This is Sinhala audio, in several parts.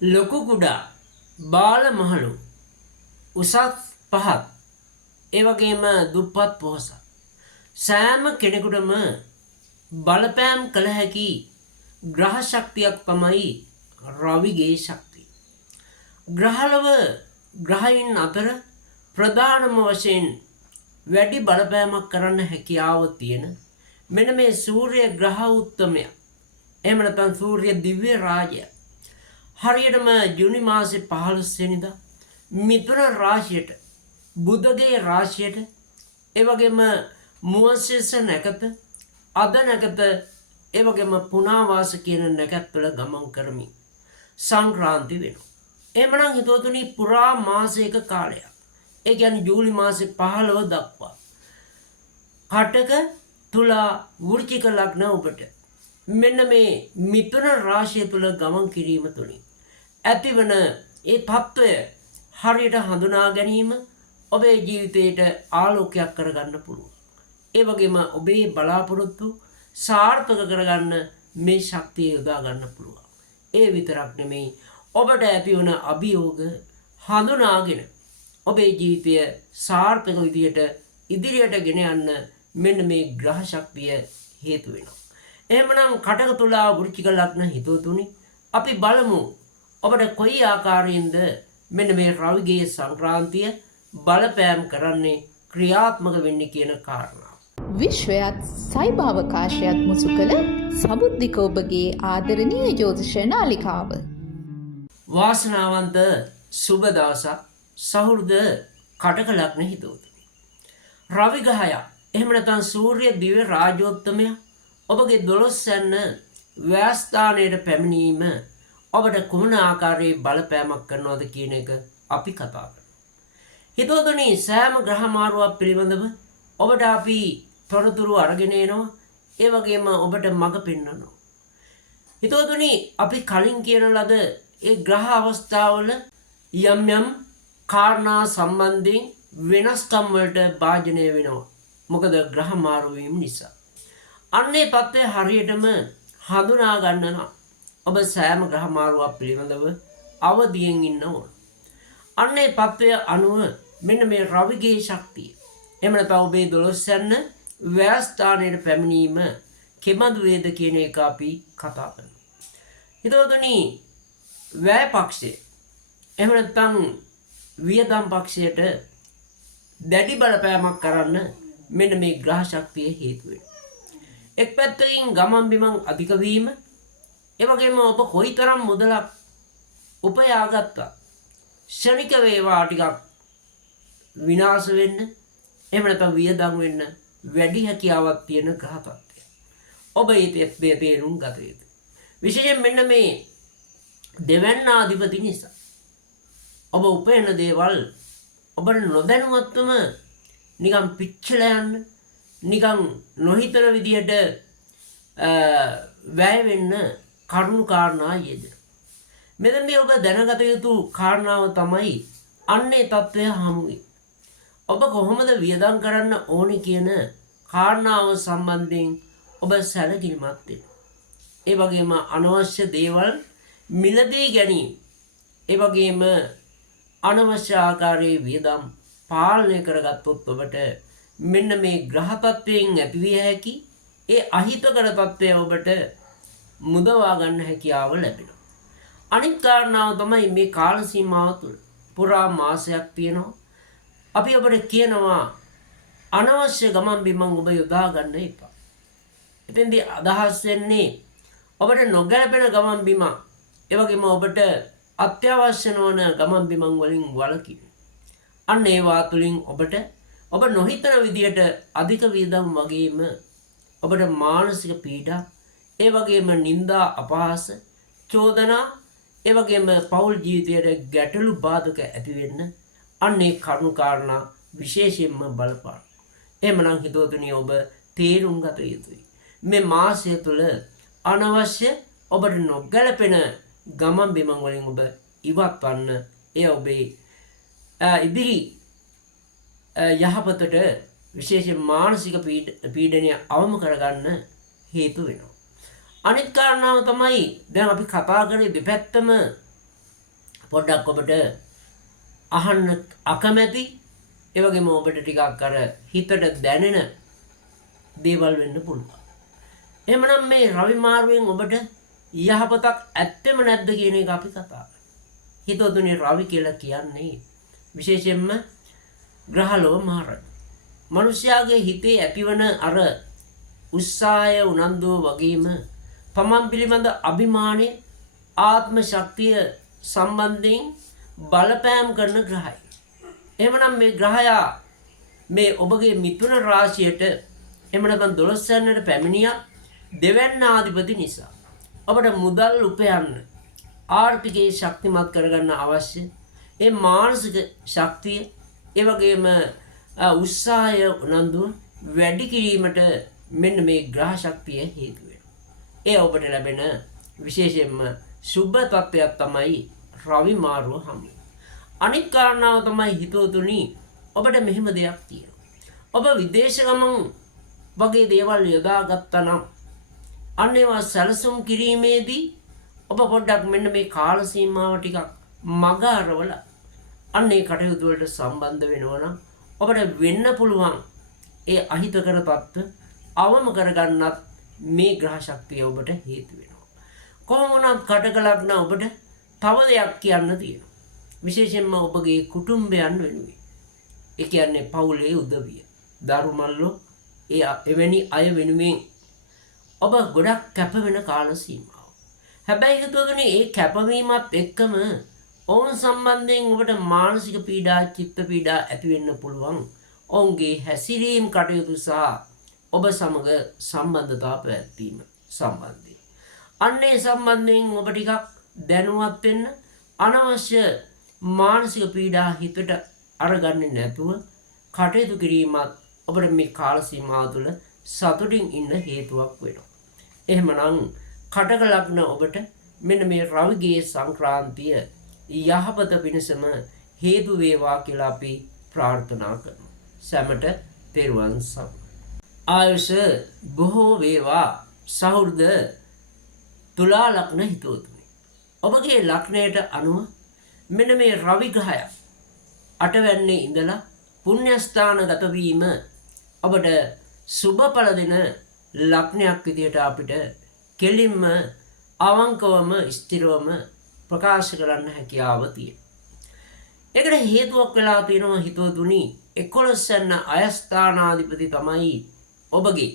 ලොකු කුඩා බාල මහලු උසස් පහත් ඒ වගේම දුප්පත් පොහොසත් සෑම කෙනෙකුටම බලපෑම් කළ හැකි ග්‍රහ ශක්තියක් තමයි රවිගේ ශක්තිය. ග්‍රහලව ග්‍රහයින් අතර ප්‍රධානම වශයෙන් වැඩි බලපෑමක් කරන්න හැකියාව තියෙන මෙන්න මේ සූර්ය ග්‍රහ උත්තමය එහෙම නැත්නම් සූර්ය දිව්‍ය රාජය හරියටම ජූනි මාසේ 15 වෙනිදා මිථුන රාශියට බුධගේ රාශියට ඒ වගේම මුවසෙස නැකත අද නැකත ඒ වගේම පුනාවාස කියන නැකත් වල ගමන් කරමින් සංක්‍රාන්ති වෙනවා. එහෙමනම් හිතවතුනි පුරා මාසයක කාලයක් ඒ කියන්නේ ජූලි මාසේ 15 දක්වා කටක තුලා වෘශ්චික ලග්න ඔබට මෙන්න මේ මිථුන රාශිය තුල ගමන් කිරීම තුලින් ඇතිවන ඒ తত্ত্বය හරියට හඳුනා ගැනීම ඔබේ ජීවිතයට ආලෝකයක් කරගන්න පුළුවන්. ඒ වගේම ඔබේ බලාපොරොත්තු සාර්ථක කරගන්න මේ ශක්තිය යොදා ගන්න පුළුවන්. ඒ විතරක් නෙමෙයි ඔබට ඇතිවන අභියෝග හඳුනාගෙන ඔබේ ජීවිතය සාර්ථක විදියට ඉදිරියට ගෙන යන්න මෙන්න මේ ග්‍රහ ශක්තිය හේතු වෙනවා. එහෙමනම් කටක තුලා වෘශ්චික ලග්න හිතවතුනි අපි බලමු ඔබට කොයි ආකාරයෙන්ද මෙන්න මේ රවිගේ සංක්‍රාන්තිය බලපෑම් කරන්නේ ක්‍රියාත්මක වෙන්නේ කියන කාරණා. විශ්වයත් සයිබාවකාශයත් මුසු කළ සබුද්ධික ඔබගේ ආදරණීය ජ්‍යොතිෂ නාලිකාව. වාසනාවන්ත සුබ දවසක් සහෘද කටක ලග්න හිතවතුනි. රවි ග්‍රහය එහෙම නැත්නම් සූර්ය දිව්‍ය රාජෝත්තමය ඔබගේ 12 යන ව්‍යස්ථානයේ පැමිණීම ඔබට කුමන ආකාරයේ බලපෑමක් කරනවද කියන එක අපි කතා කරමු. හිතවතුනි සෑම ග්‍රහ මාරුවක් පිළිබඳව ඔබට අපි තොරතුරු අරගෙන එනවා. ඒ වගේම ඔබට මඟ පෙන්වනවා. හිතවතුනි අපි කලින් කියන ලද ඒ ග්‍රහ අවස්ථාවල යම් යම් කාරණා සම්බන්ධයෙන් වෙනස්කම් වලට භාජනය වෙනවා. මොකද ග්‍රහ මාරු වීම නිසා. අන්නේ පත්‍ය හරියටම හඳුනා ගන්න නම් ඔබ සෑම ග්‍රහ මාරුවක් පිළිබඳව අවදියෙන් ඉන්න ඕන. අන්නේ පත්‍ය අනුව මෙන්න මේ රවිගේ ශක්තිය එහෙම නැත්නම් ඔබේ 12 යන ව්‍යස්ථානයේ පැමිණීම කෙබඳු වේද කියන එක අපි කතා කරනවා. හිතවතුනි වැය පක්ෂය එහෙම නැත්නම් වියදම් පක්ෂයට දැඩි බලපෑමක් කරන්න මෙන්න මේ ග්‍රහ ශක්තිය හේතු වෙනවා. එක් පැත්තකින් ගමන් බිමන් අධික වීම ඒ වගේම ඔබ කොයිතරම් මුදලක් උපයාගත්තා ක්ෂණික වේවා ටිකක් විනාශ වෙන්න එහෙම නැත්නම් වියදම් වෙන්න වැඩි හැකියාවක් තියෙන ග්‍රහ තත්ත්වය. ඔබ ඒ තේරුම් ගත යුතුයි. විශේෂයෙන් මෙන්න මේ දෙවැන්න අධිපති නිසා ඔබ උපයන දේවල් ඔබට නොදැනුවත්වම නිකන් පිච්චලා යන්න නිකන් නොහිතන විදියට වැය වෙන්න කරුණු කාරණා යෙදෙන. මෙතන මේ ඔබ දැනගත යුතු කාරණාව තමයි අන්නේ తත්වය හමුවේ. ඔබ කොහොමද වියදම් කරන්න ඕනේ කියන කාරණාව සම්බන්ධයෙන් ඔබ සැලකිලිමත් වෙන්න. ඒ වගේම අනවශ්‍ය දේවල් මිලදී ගැනීම ඒ වගේම අනවශ්‍ය ආකාරයේ වියදම් පාලනය කරගත්තොත් ඔබට මෙන්න මේ ග්‍රහ තත්වයෙන් ඇතිවිය හැකි ඒ අහිතකර තත්වය ඔබට මුදවා ගන්න හැකියාව ලැබෙනවා. අනිත් කාරණාව තමයි මේ කාල සීමාව තුළ පුරා මාසයක් තියෙනවා. අපි ඔබට කියනවා අනවශ්‍ය ගමන් බිමන් ඔබ යොදා ගන්න එපා. එතෙන්දී අදහස් වෙන්නේ ඔබට නොගැලපෙන ගමන් බිමන් ඒ වගේම ඔබට අත්‍යවශ්‍ය නොවන ගමන් බිමන් වලින් වළකින්න. අන්න ඒවා තුළින් ඔබට ඔබ නොහිතන විදියට අධික වියදම් වගේම ඔබට මානසික පීඩා ඒ වගේම නිന്ദා අපහාස චෝදනා ඒ වගේම පෞල් ජීවිතයට ගැටලු බාධක ඇති වෙන්න අන්නේ කරුණු කාරණා විශේෂයෙන්ම බලපාන. එහෙමනම් හිතවතුනි ඔබ තේරුම් ගත යුතුයි. මේ මාසය තුළ අනවශ්‍ය ඔබට නොගැලපෙන ගමන් බිමන් වලින් ඔබ ඉවත් වන්න. එය ඔබේ ඉදිරි යහපතට විශේෂයෙන් මානසික පීඩනය අවම කරගන්න හේතු වෙනවා. අනිත් කාරණාව තමයි දැන් අපි කතා කරේ දෙපැත්තම පොඩ්ඩක් ඔබට අහන්න අකමැති ඒ වගේම ඔබට ටිකක් අර හිතට දැනෙන දේවල් වෙන්න පුළුවන්. එහෙමනම් මේ රවි මාරුවෙන් ඔබට යහපතක් ඇත්තෙම නැද්ද කියන එක අපි කතා කරමු. හිතවතුනි රවි කියලා කියන්නේ විශේෂයෙන්ම ග්‍රහලෝක මහරජ. මිනිස්යාගේ හිතේ ඇතිවන අර උත්සාහය උනන්දුව වගේම තමන් පිළිබඳ අභිමානය ආත්ම ශක්තිය සම්බන්ධයෙන් බලපෑම් කරන ග්‍රහයි. එහෙමනම් මේ ග්‍රහයා මේ ඔබගේ මිථුන රාශියට එහෙම නැත්නම් 12 යන්නට පැමිණියා දෙවැන්න ආධිපති නිසා ඔබට මුදල් උපයන්න ආර්ථිකයේ ශක්තිමත් කරගන්න අවශ්‍ය ඒ මානසික ශක්තිය ඒ වගේම උත්සාහය උනන්දුව වැඩි කිරීමට මෙන්න මේ ග්‍රහ ශක්තිය හේතු වෙනවා. ඒ ඔබට ලැබෙන විශේෂයෙන්ම සුබ තත්ත්වයක් තමයි රවි මාරුව හමු. අනිත් කාරණාව තමයි හිතවතුනි ඔබට මෙහෙම දෙයක් තියෙනවා. ඔබ විදේශ ගමන් වගේ දේවල් යොදාගත්තා නම් අන්න ඒවා සැලසුම් කිරීමේදී ඔබ පොඩ්ඩක් මෙන්න මේ කාල සීමාව ටිකක් මග අරවල අන්න ඒ කටයුතු වලට සම්බන්ධ වෙනවා නම් ඔබට වෙන්න පුළුවන් ඒ අහිතකර තත්ත්ව අවම කරගන්නත් මේ ග්‍රහ ශක්තිය ඔබට හේතු වෙනවා. කොහොම වුණත් කටක ලග්න ඔබට තව දෙයක් කියන්න තියෙනවා. විශේෂයෙන්ම ඔබගේ කුටුම්බයන් වෙනුවෙන්. ඒ කියන්නේ පවුලේ උදවිය, දරුමල්ලෝ එවැනි අය වෙනුවෙන් ඔබ ගොඩක් කැප වෙන කාල සීමාව. හැබැයි හිතුවගෙන ඒ කැපවීමත් එක්කම ඔවුන් සම්බන්ධයෙන් ඔබට මානසික පීඩා, චිත්ත පීඩා ඇති වෙන්න පුළුවන්. ඔවුන්ගේ හැසිරීම් කටයුතු සහ ඔබ සමග සම්බන්ධතා පැවැත්වීම සම්බන්ධයෙන්. අන්නේ සම්බන්ධයෙන් ඔබ ටිකක් දැනුවත් වෙන්න අනවශ්‍ය මානසික පීඩා හිතට අරගන්නේ නැතුව කටයුතු කිරීමත් ඔබට මේ කාල සීමාව තුළ සතුටින් ඉන්න හේතුවක් වෙනවා. එහෙමනම් කටක ලග්න ඔබට මෙන්න මේ රවිගේ සංක්‍රාන්තිය යහපත පිණසම හේතු වේවා කියලා අපි ප්‍රාර්ථනා කරනවා. සැමට තෙරුවන් සරණයි. ආයුෂ බොහෝ වේවා සහෘද තුලා ලග්න හිතවතුනි. ඔබගේ ලග්නයට අනුව මෙන්න මේ රවි ග්‍රහය අටවැන්නේ ඉඳලා පුණ්‍යස්ථානගත වීම ඔබට සුබඵල දෙන ලග්නයක් විදියට අපිට කෙලින්ම අවංකවම ස්ථිරවම ප්‍රකාශ කරන්න හැකියාව තියෙනවා. ඒකට හේතුවක් වෙලා තියෙනවා හිතවතුනි 11 යන අයස්ථානාධිපති තමයි ඔබගේ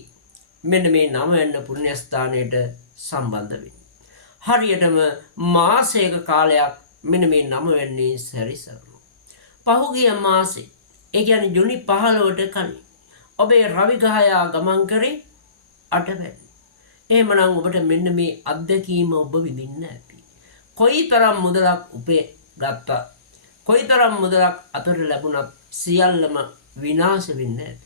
මෙන්න මේ 9 යන පුණ්‍යස්ථානයට සම්බන්ධ වෙන්නේ. හරියටම මාසයක කාලයක් මෙන්න මේ 9 වෙන්නේ සැරිසරනවා. පහුගිය මාසේ ඒ කියන්නේ ජුනි 15ට කලින් ඔබේ රවි ග්‍රහය ගමන් කරේ 8 වෙනි. එහෙමනම් ඔබට මෙන්න මේ අත්දැකීම ඔබ විඳින්න ඇති. කොයිතරම් මුදලක් උපේ ගත්තා, කොයිතරම් මුදලක් අතට ලැබුණත් සියල්ලම විනාශ වෙන්න ඇති.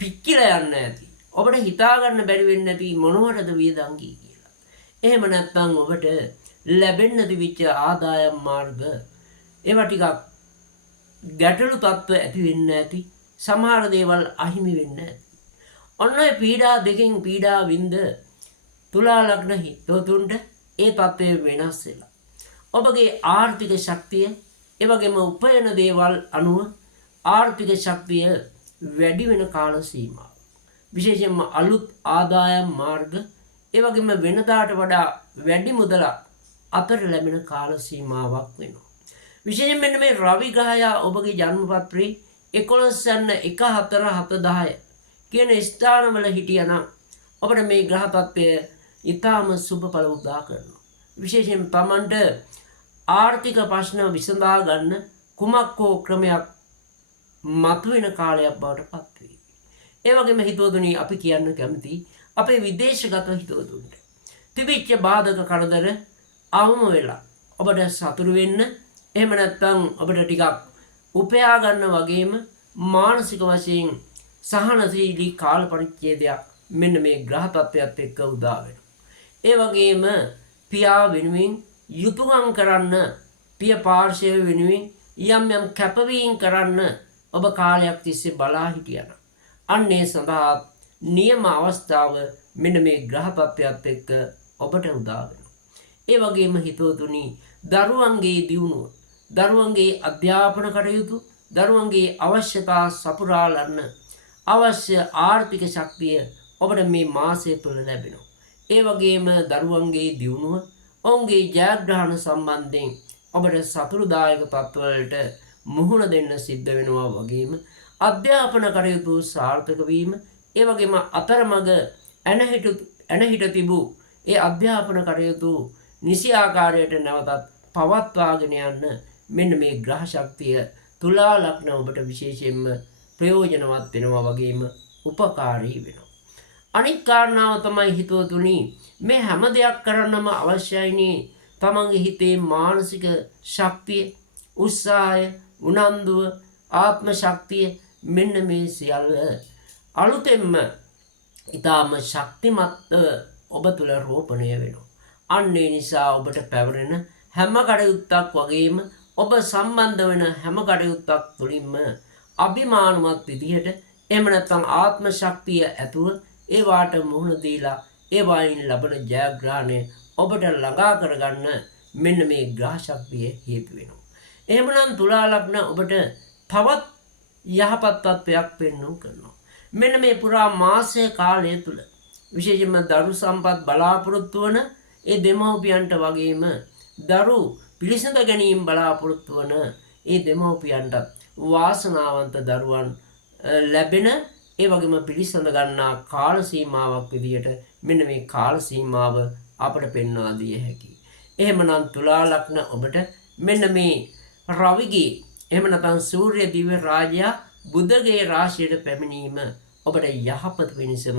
පිච්චිලා යන්න ඇති. ඔබට හිතා ගන්න බැරි වෙන්න ඇති මොනවටද වියදම් කියලා. එහෙම නැත්නම් ඔබට ලැබෙන්න තිබිච්ච ආදායම් මාර්ග ඒවා ටිකක් ගැටලු තත්ත්ව ඇති වෙන්න ඇති. සමහර දේවල් අහිමි වෙන්න ඇති. ඔන්න ඔය පීඩා දෙකෙන් පීඩා විඳ තුලා ලග්න හිතවතුන්ට ඒ තත්ත්වය වෙනස් වෙලා ඔබගේ ආර්ථික ශක්තිය ඒ වගේම උපයන දේවල් අනුව ආර්ථික ශක්තිය වැඩි වෙන කාල සීමාව. විශේෂයෙන්ම අලුත් ආදායම් මාර්ග ඒ වගේම වෙනදාට වඩා වැඩි මුදලක් අතට ලැබෙන කාල සීමාවක් වෙනවා. විශේෂයෙන් මෙන්න මේ රවි ග්‍රහය ඔබගේ ජන්මපත්‍රයේ 11 යන 1 4 7 10 කියන ස්ථානවල හිටියනම් ඔබට මේ ග්‍රහ තත්ත්වය ඊටාම සුබඵල උදා කරනවා. විශේෂයෙන් තමන්ට ආර්ථික ප්‍රශ්න විසඳා ගන්න කුමක් හෝ ක්‍රමයක් මතුවෙන කාලයක් බවට පත් වේ. ඒ වගේම හිතවතුනි අපි කියන්න කැමති අපේ විදේශගත හිතවතුන්ට තිබිච්ච බාධක කරදර අවම වෙලා ඔබට සතුරු වෙන්න එහෙම නැත්නම් ඔබට ටිකක් උපයා ගන්න වගේම මානසික වශයෙන් සහනශීලී කාල පරිච්ඡේදයක් මෙන්න මේ ග්‍රහ තත්ත්වයත් එක්ක උදා වෙනවා. ඒ වගේම පියා වෙනුවෙන් යුතුයම් කරන්න පිය පාර්ශව වෙනුවෙන් යම් යම් කැපවීම් කරන්න ඔබ කාලයක් තිස්සේ බලා හිටියනම් අන්නේ සඳහා නියම අවස්ථාව මෙන්න මේ ග්‍රහ තත්ත්වයත් එක්ක ඔබට උදා වෙනවා. ඒ වගේම හිතවතුනි දරුවන්ගේ දියුණුව දරුවන්ගේ අධ්‍යාපන කටයුතු, දරුවන්ගේ අවශ්‍යතා සපුරාලන්න අවශ්‍ය ආර්ථික ශක්තිය ඔබට මේ මාසය තුළ ලැබෙනවා. ඒ වගේම දරුවන්ගේ දියුණුව, ඔවුන්ගේ ජයග්‍රහණ සම්බන්ධයෙන් ඔබට සතුරුදායක තත්ත්වවලට මුහුණ දෙන්න සිද්ධ වෙනවා වගේම අධ්‍යාපන කටයුතු සාර්ථක වීම, ඒ වගේම අතරමඟ ඇනහිට තිබූ ඒ අධ්‍යාපන කටයුතු නිසි ආකාරයට නැවතත් පවත්වාගෙන යන්න මෙන්න මේ ග්‍රහ ශක්තිය තුලා ලග්න ඔබට විශේෂයෙන්ම ප්‍රයෝජනවත් වෙනවා වගේම උපකාරී වෙනවා. අනිත් කාරණාව තමයි හිතවතුනි, මේ හැම දෙයක් කරන්නම අවශ්‍යයිනේ තමන්ගේ හිතේ මානසික ශක්තිය, උත්සාහය, උනන්දුව, ආත්ම ශක්තිය, මෙන්න මේ සියල්ල අලුතෙන්ම ඊටාම ශක්තිමත්ව ඔබ තුළ රෝපණය වෙනවා. අන්න ඒ නිසා ඔබට පැවරෙන හැම කටයුත්තක් වගේම ඔබ සම්බන්ධ වෙන හැම කටයුත්තක් තුළින්ම අභිමානවත් විදිහට, එහෙම නැත්නම් ආත්ම ශක්තිය ඇතුව ඒවාට මුහුණ දීලා ඒවායින් ලබන ජයග්‍රහණය ඔබට ළඟා කරගන්න මෙන්න මේ ග්‍රහ ශක්තිය හේතු වෙනවා. එහෙමනම් තුලා ලග්න ඔබට තවත් යහපත් තත්ත්වයක් පෙන්වු කරනවා. මෙන්න මේ පුරා මාසය කාලය තුල විශේෂයෙන්ම දරු සම්පත් බලාපොරොත්තු වන ඒ දෙමව්පියන්ට වගේම දරු පිළිසඳ ගැනීම බලාපොරොත්තු වන ඒ දෙමව්පියන්ට වාසනාවන්ත දරුවන් ලැබෙන, ඒ වගේම පිළිසඳ ගන්නා කාල සීමාවක් විදියට මෙන්න මේ කාල සීමාව අපට පෙන්වා දිය හැකියි. එහෙමනම් තුලා ලග්න ඔබට මෙන්න මේ රවිගේ, එහෙම නැත්නම් සූර්ය දිව්‍ය රාජයා බුධගේ රාශියට පැමිණීම ඔබට යහපත පිණිසම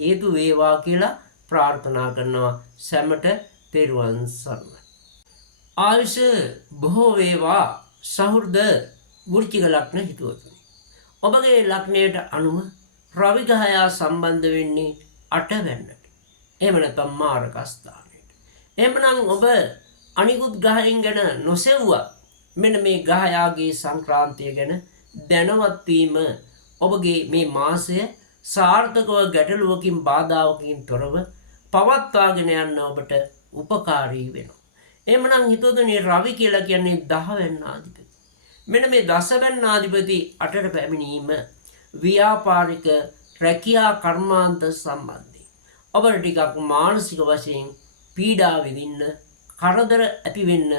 හේතු වේවා කියලා ප්‍රාර්ථනා කරනවා. සැමට තෙරුවන් සරණයි. ආයුෂ බොහෝ වේවා සහෘද වෘශ්චික ලග්න හිතවතුනි. ඔබගේ ලග්නයට අනුව රවි ග්‍රහයා සම්බන්ධ වෙන්නේ 8 වැන්නට. එහෙම නැත්නම් මාරක ස්ථානයට. එහෙමනම් ඔබ අනිකුත් ග්‍රහයන් ගැන නොසෙව්වා මෙන්න මේ ග්‍රහයාගේ සංක්‍රාන්තිය ගැන දැනවත් වීම ඔබගේ මේ මාසය සාර්ථකව ගැටලුවකින් බාධාවකින් තොරව පවත්වාගෙන යන්න ඔබට උපකාරී වෙනවා. එහෙමනම් හිතවතුනි, රවි කියලා කියන්නේ 10 වැන්නාධිපති. මෙන්න මේ දසවැන්නාධිපති 8ට පැමිණීම ව්‍යාපාරික රැකියා කර්මාන්ත සම්බන්ධයෙන් ඔබට ටිකක් මානසික වශයෙන් පීඩා විඳින්න, කරදර ඇති වෙන්න,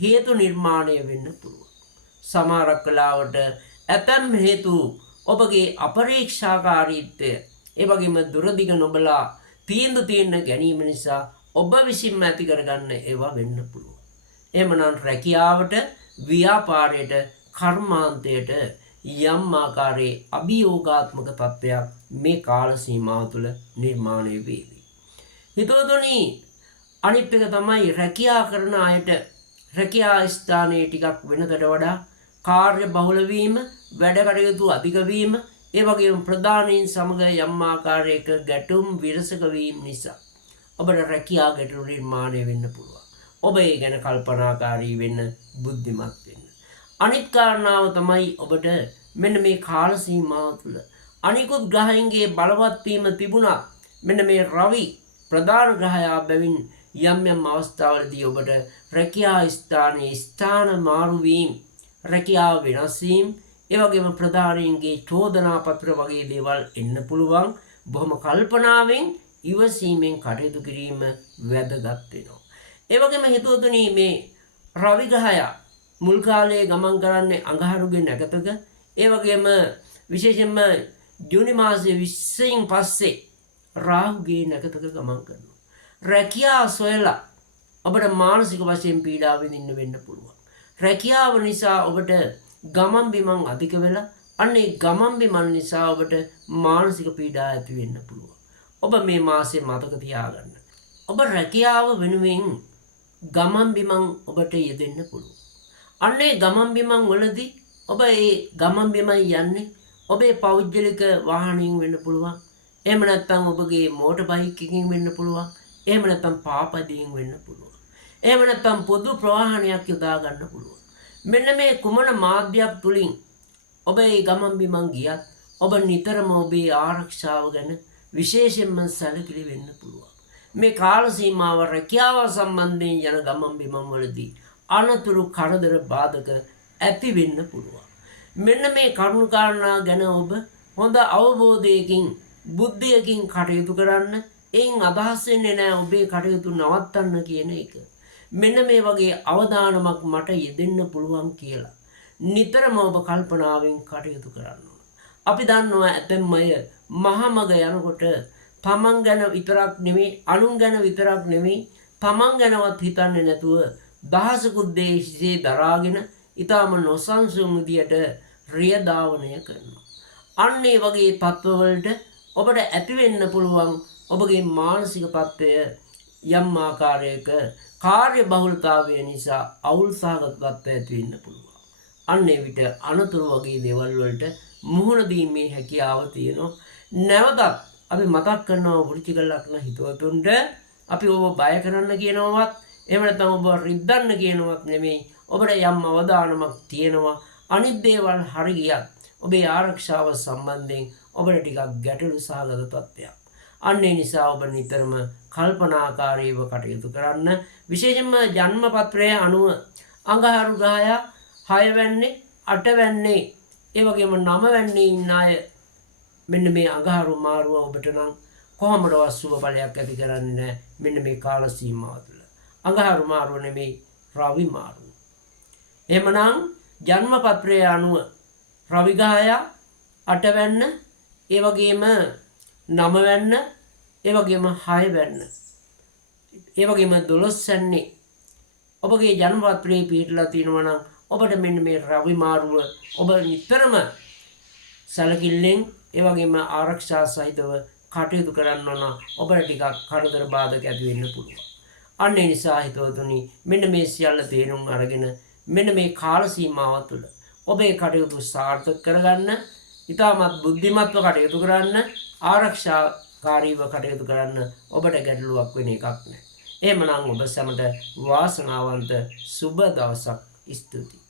හේතු නිර්මාණය වෙන්න පුළුවන්. සමහරක් වෙලාවට ඇතැම් හේතු ඔබගේ අපරීක්ෂාකාරීත්වය, ඒ වගේම දුරදිග නොබලා තීන්දුව ගැනීම නිසා ඔබ විසින්ම ඇති කරගන්න ඒවා වෙන්න පුළුවන්. එහෙමනම් රැකියාවට, ව්‍යාපාරයට, කර්මාන්තයට යම් ආකාරයේ අභියෝගාත්මක තත්ත්වයක් මේ කාල සීමාව තුළ නිර්මාණය වේවි. හිතවතුනි, අනිත් එක තමයි රැකියා කරන අයට රැකියා ස්ථානයේ ටිකක් වෙනකට වඩා කාර්ය බහුල වීම, වැඩ කටයුතු අධික වීම, ඒ වගේම ප්‍රධානීන් සමග යම් ආකාරයක ගැටුම් විරසක වීම නිසා ඔබට රැකියා ගැටලු නිර්මාණය වෙන්න පුළුවන්. ඔබ ඒ ගැන කල්පනාකාරී වෙන්න, බුද්ධිමත් වෙන්න. අනිත් කාරණාව තමයි ඔබට මෙන්න මේ කාල සීමාව තුළ අනිකුත් ග්‍රහයන්ගේ බලවත් වීම තිබුණා. මෙන්න මේ රවි ප්‍රධාන ග්‍රහයා බැවින් යම් අවස්ථාවලදී ඔබට රැකියා ස්ථානයේ ස්ථාන මාරු වීම, රැකියාව වෙනස් වීම, ඒ වගේම ප්‍රධානීන්ගේ චෝදනා පත්‍ර වගේ දේවල් එන්න පුළුවන්. බොහොම කල්පනාවෙන් ඉවසීමෙන් කටයුතු කිරීම වැදගත් වෙනවා. ඒ වගේම හිතවතුනි, මේ රවි ග්‍රහයා මුල් කාලයේ ගමන් කරන්නේ අඟහරුගේ නැකතක. ඒ වගේම විශේෂයෙන්ම ජූනි මාසයේ 20න් පස්සේ රාහුගේ නැකතක ගමන් කරනවා. රැකියාව සොයලා ඔබට මානසික වශයෙන් පීඩා විඳින්න වෙන්න පුළුවන්. රැකියාව නිසා ඔබට ගමන් බිමන් අධික වෙලා, අන්නේ ගමන් බිමන් නිසා ඔබට මානසික පීඩා ඇති වෙන්න පුළුවන්. ඔබ මේ මාසයේ මතක තියාගන්න, ඔබ රැකියාව වෙනුවෙන් ගමන් බිමන් ඔබට යෙදෙන්න පුළුවන්. අන්නේ ගමන් බිමන් වලදී ඔබ ඒ ගමන් බිමයි යන්නේ ඔබේ පෞද්ගලික වාහනයෙන් වෙන්න පුළුවන්. එහෙම නැත්නම් ඔබගේ මෝටර් බයික් එකකින් වෙන්න පුළුවන්. එහෙම නැත්නම් පාපදියෙන් වෙන්න පුළුවන්. එහෙම නැත්නම් පොදු ප්‍රවාහනයක් යොදා ගන්න පුළුවන්. මෙන්න මේ කුමන මාධ්‍යයක් තුලින් ඔබ ඒ ගමන් බිමන් ගියත් ඔබ නිතරම ඔබේ ආරක්ෂාව ගැන විශේෂයෙන්ම සැලකිලි වෙන්න පුළුවන්. මේ කාල සීමාව රැකියාව සම්බන්ධයෙන් යන ගමන් බිමන් වලදී අනතුරු කරදර බාධක ඇති වෙන්න පුළුවන්. මෙන්න මේ කරුණු කාරණා ගැන ඔබ හොඳ අවබෝධයකින් බුද්ධියකින් කටයුතු කරන්න. එයින් අදහස් වෙන්නේ නැහැ ඔබේ කටයුතු නවත්තන්න කියන එක. මෙන්න මේ වගේ අවදානමක් මට යෙදෙන්න පුළුවන් කියලා නිතරම ඔබ කල්පනාවෙන් කටයුතු කරන්න ඕන. අපි දන්නවා ඇතැම් අය මහමග යනකොට තමන් ගැන විතරක් නෙමෙයි අනුන් ගැන විතරක් නෙමෙයි තමන් ගැනවත් හිතන්නේ නැතුව දහසකුත් දේ හිසේ දරාගෙන ඊටම නොසන්සුන් විදියට රියදාවනය කරනවා. අන්න ඒ වගේ තත්ත්වවලට ඔබට ඇති වෙන්න පුළුවන් ඔබගේ මානසික තත්ත්වය යම් ආකාරයක කාර්ය බහුලතාවය නිසා අවුල් සහගත තත්ත්වයක් ඇති වෙන්න පුළුවන්. අන්න ඒ විට අනතුරු වගේ දේවල් වලට මුහුණ දීමේ හැකියාව තියෙනවා. නැවතත් අපි මතක් කරනවා වෘශ්චික ලග්න හිතවතුන්ට අපි ඔබ බය කරන්න කියනවත් එහෙම නැත්නම් ඔබ රිද්දන්න කියනවත් නෙමෙයි. ඔබට යම් අවදානමක් තියෙනවා. අනිත් දේවල් හරි ගියත් ඔබේ ආරක්ෂාව සම්බන්ධයෙන් ඔබට ටිකක් ගැටලු සහගත තත්ත්වයක්. අන්න ඒ නිසා ඔබ නිතරම කල්පනාකාරීව කටයුතු කරන්න. විශේෂයෙන්ම ජන්මපත්‍රය අනුව අඟහරු ග්‍රහය 6 වැන්නේ 8 වැන්නේ ඒ වගේම 9 වැන්නේ ඉන්න අය මෙන්න මේ අඟහරු මාරුව ඔබට නම් කොහොමදවත් සුබ බලයක් ඇති කරන්නේ නැහැ. මෙන්න මේ කාල සීමාව තුළ අඟහරු මාරුව නෙමෙයි රවි මාරුව. එහෙමනම් ජන්මපත්‍රය අනුව රවි ග්‍රහය 8 වැන්න ඒ වගේම 9 වැන්න ඒ වගේම 6 වැන්න ඒ වගේම 12 වැන්නේ ඔබගේ ජන්මපත්‍රයේ පිටලා තියෙනවා නම් ඔබට මෙන්න මේ රවි මාරුව ඔබ නිතරම සැලකිල්ලෙන් ඒ වගේම ආරක්ෂා සහිතව කටයුතු කරන්න ඕන. ඔබට ටිකක් කරදර බාධක ඇති වෙන්න පුළුවන්. අන්න ඒ නිසා හිතවතුනි මෙන්න මේ සියල්ල තේරුම් අරගෙන මෙන්න මේ කාල සීමාව තුළ ඔබේ කටයුතු සාර්ථක කරගන්න, ඉතාමත් බුද්ධිමත්ව කටයුතු කරන්න, ආරක්ෂාකාරීව කටයුතු කරන්න ඔබට ගැටලුවක් වෙන එකක් නැහැ. එහෙමනම් ඔබ සැමට වාසනාවන්ත සුබ දවසක්. ස්තුතියි.